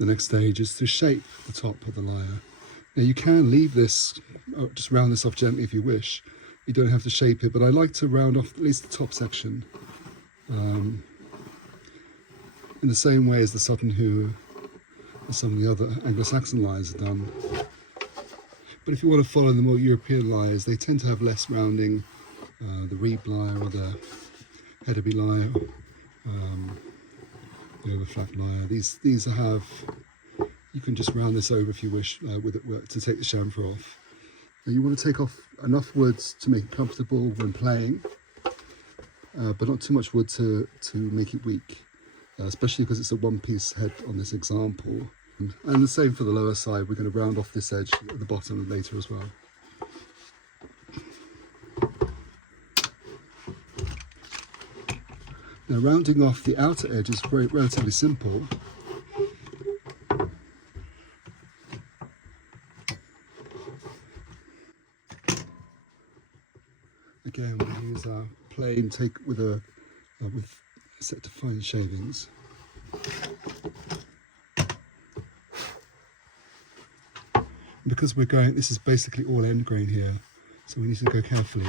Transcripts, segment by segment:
The next stage is to shape the top of the lyre. Now you can leave this, just round this off gently if you wish. You don't have to shape it, but I like to round off at least the top section. In the same way as the Sutton Hoo and some of the other Anglo-Saxon lyres are done. But if you want to follow the more European lyres, they tend to have less rounding. The reed lyre or the Hedeby lyre, the overflat lyre. These have, you can just round this over if you wish with it to take the chamfer off. Now you want to take off enough wood to make it comfortable when playing, but not too much wood to make it weak, especially because it's a one-piece head on this example. And the same for the lower side. We're going to round off this edge at the bottom later as well. Now rounding off the outer edge is relatively simple. Again, we use our plain take with a set of fine shavings. Because we're going, this is basically all end grain here, so we need to go carefully.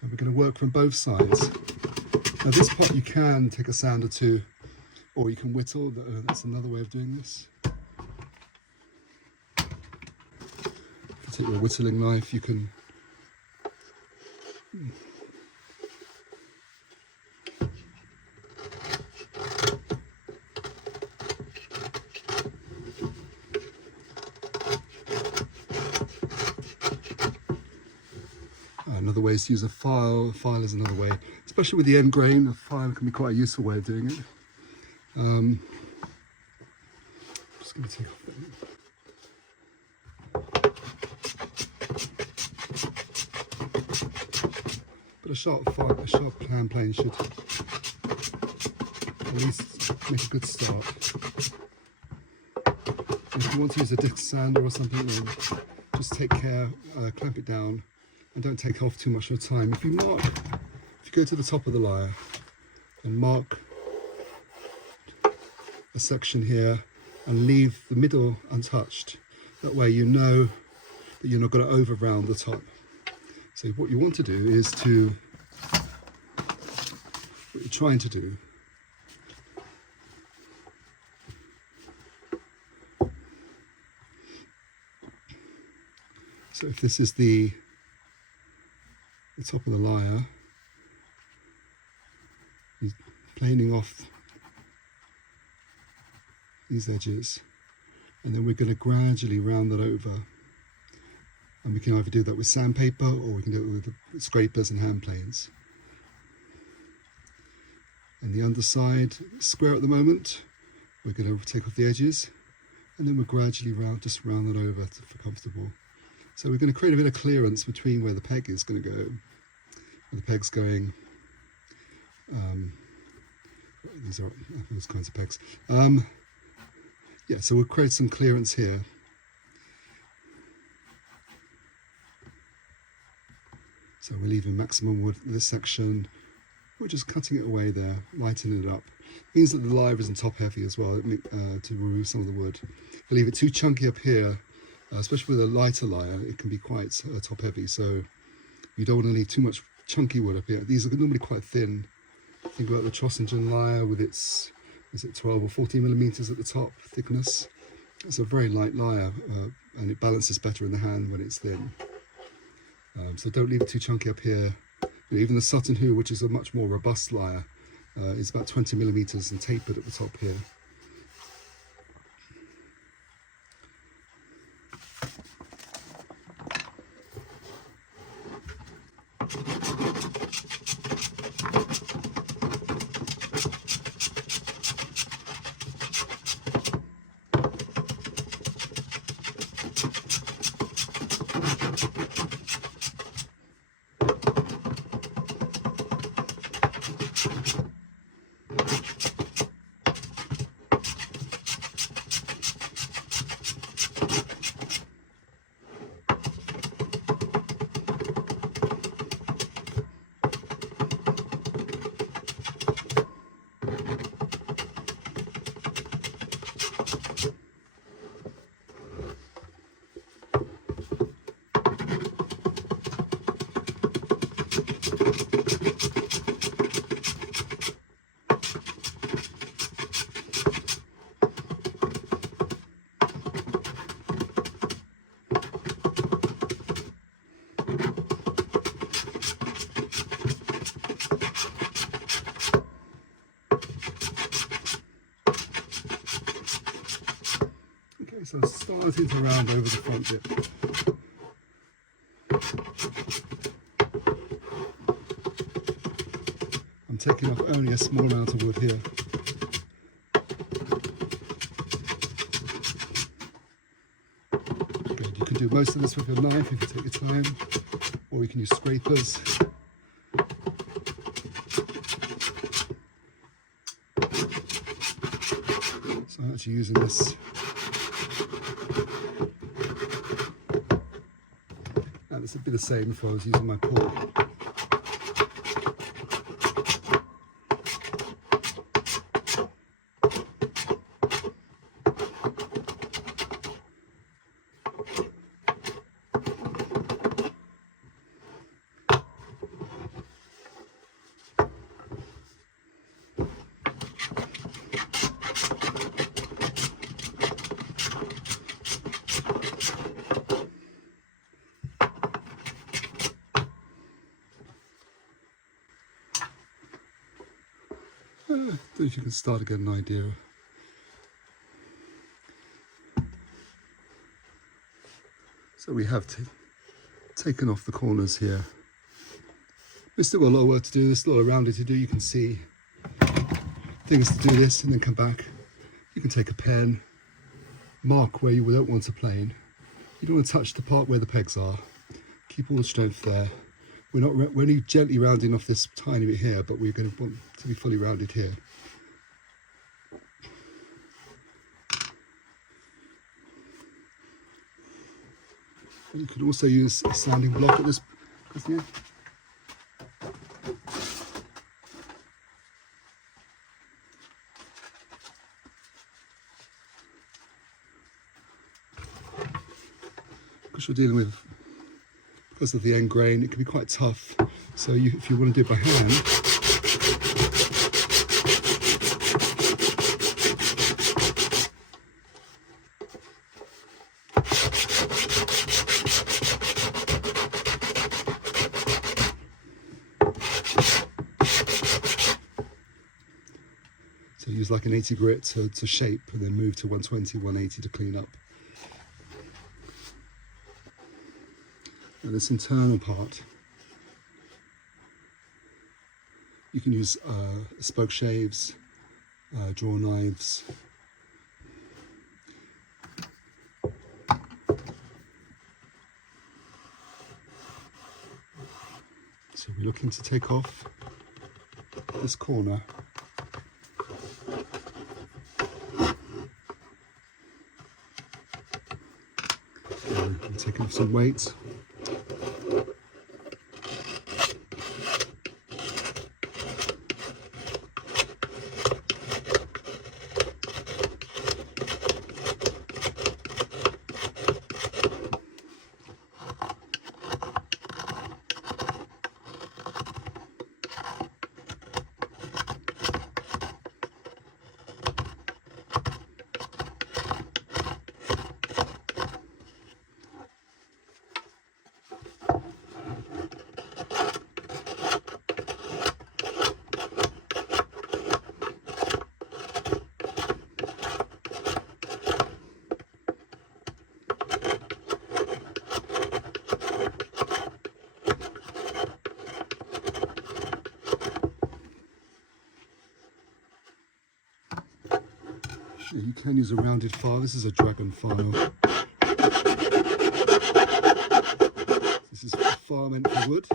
And we're going to work from both sides. Now this part you can take a sand or two, or you can whittle, that's another way of doing this. If you take your whittling knife, you can another way is to use a file. A file is another way, especially with the end grain. A file can be quite a useful way of doing it. Just going to take off that. But a sharp hand plane should at least make a good start. And if you want to use a disc sander or something, then just take care, clamp it down, and don't take off too much of your time. If you go to the top of the lyre and mark a section here and leave the middle untouched, that way you know that you're not going to over round the top. So what you want to do is what you're trying to do so if this is the top of the lyre, you're planing off these edges, and then we're going to gradually round that over. And we can either do that with sandpaper or we can do it with scrapers and hand planes. And the underside, square at the moment, we're going to take off the edges, and then we'll gradually just round that over for comfortable. So we're going to create a bit of clearance between where the peg is going to go, where the peg's going. These are those kinds of pegs. Yeah, so we'll create some clearance here. So we're leaving maximum wood in this section. We're just cutting it away there, lightening it up. It means that the lyre isn't top heavy as well, to remove some of the wood. If you leave it too chunky up here, especially with a lighter lyre, it can be quite top heavy. So you don't want to leave too much chunky wood up here. These are normally quite thin. Think about the Trossingen lyre with its, is it 12 or 14 millimeters at the top thickness. It's a very light lyre, and it balances better in the hand when it's thin. So don't leave it too chunky up here. Even the Sutton Hoo, which is a much more robust lyre, is about 20 millimeters and tapered at the top here. starting to round over the front bit. I'm taking off only a small amount of wood here. Good. You can do most of this with a knife if you take your time, or you can use scrapers. So I'm actually using this. And this would be the same if I was using my paw. I don't know if you can start to get an idea. So we have taken off the corners here. There's still got a lot of work to do, there's a lot around it to do. You can see things to do this and then come back. You can take a pen, mark where you don't want a plane. You don't want to touch the part where the pegs are. Keep all the strength there. We're only gently rounding off this tiny bit here, but we're going to want to be fully rounded here. And you can also use a sanding block at this here. Because you're dealing with, because of the end grain, it can be quite tough. So if you want to do it by hand, so use like an 80 grit to shape and then move to 120, 180 to clean up. And this internal part, you can use spoke shaves, draw knives. So we're looking to take off this corner. I'm taking off some weight. You can use a rounded file. This is a dragon file. This is a file meant for wood.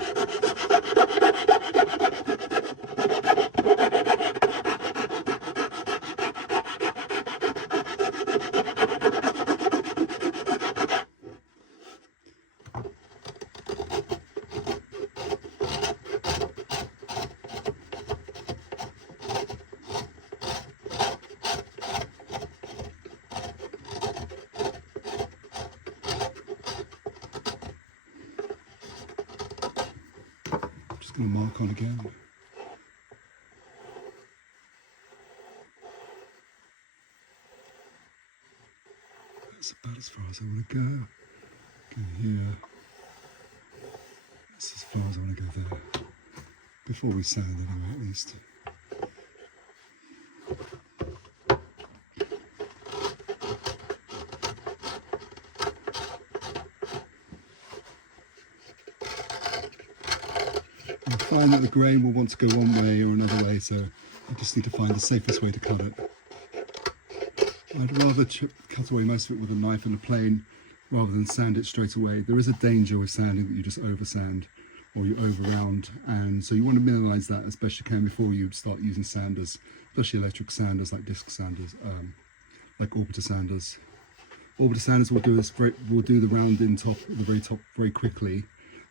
Going to mark on again. That's about as far as I want to go. Go here. That's as far as I want to go there. Before we sand anyway, at least. find that the grain will want to go one way or another way, so I just need to find the safest way to cut it. I'd rather cut away most of it with a knife and a plane rather than sand it straight away. There is a danger with sanding that you just over sand or you over round, and so you want to minimise that as best you can before you start using sanders, especially electric sanders like disc sanders, like Orbital Sanders. Orbital Sanders will do the rounding top at the very top very quickly,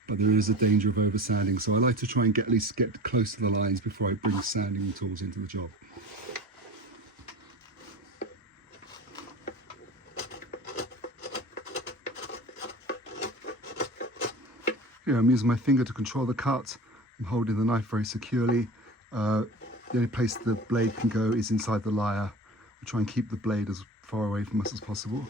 but there is a danger of over sanding, so I like to try and at least get close to the lines before I bring sanding tools into the job. Here I'm using my finger to control the cut. I'm holding the knife very securely. The only place the blade can go is inside the lyre. I try and keep the blade as far away from us as possible.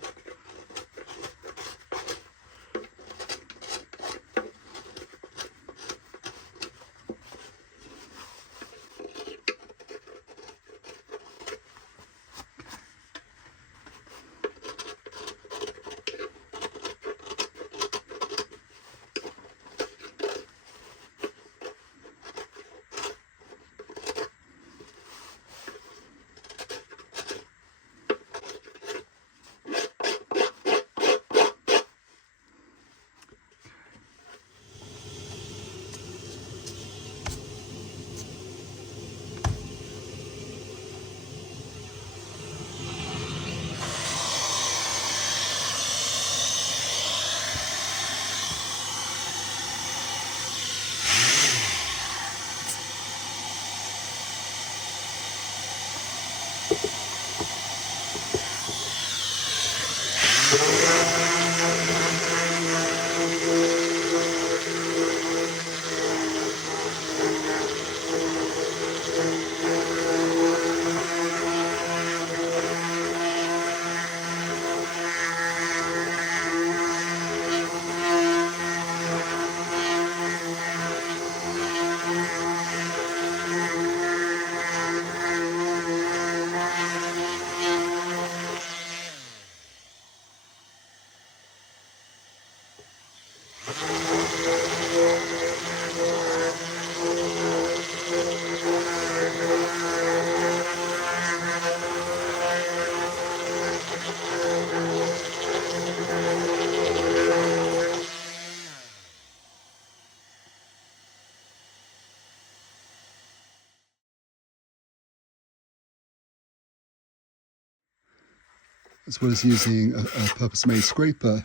As well as using a purpose-made scraper,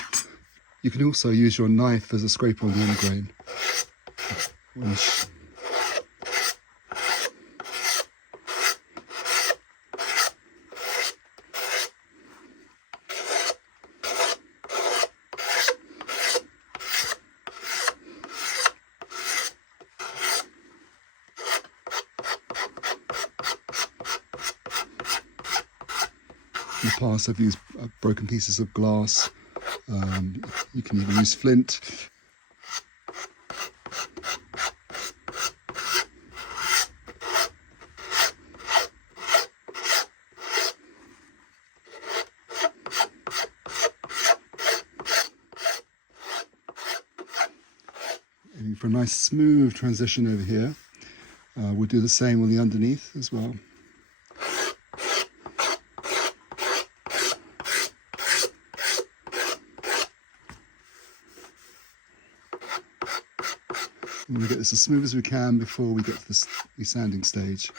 you can also use your knife as a scraper on the end grain. In the past I've used broken pieces of glass. You can even use flint. And for a nice smooth transition over here, we'll do the same on the underneath as well. We want to get this as smooth as we can before we get to the sanding stage.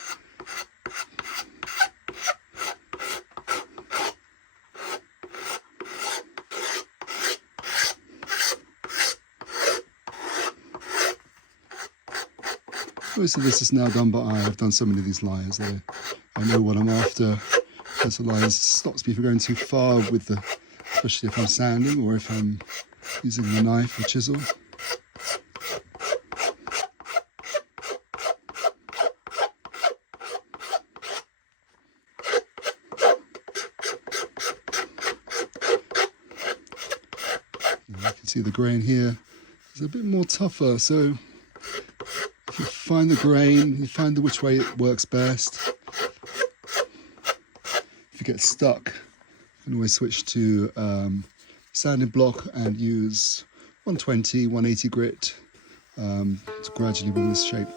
Most of this is now done by eye. I've done so many of these lyres that I know what I'm after. Because the lyre stops me from going too far with especially if I'm sanding or if I'm using the knife or chisel. You can see the grain here is a bit more tougher, so if you find the grain, you find which way it works best. If you get stuck, you can always switch to sanding block and use 120, 180 grit. to gradually bring this shape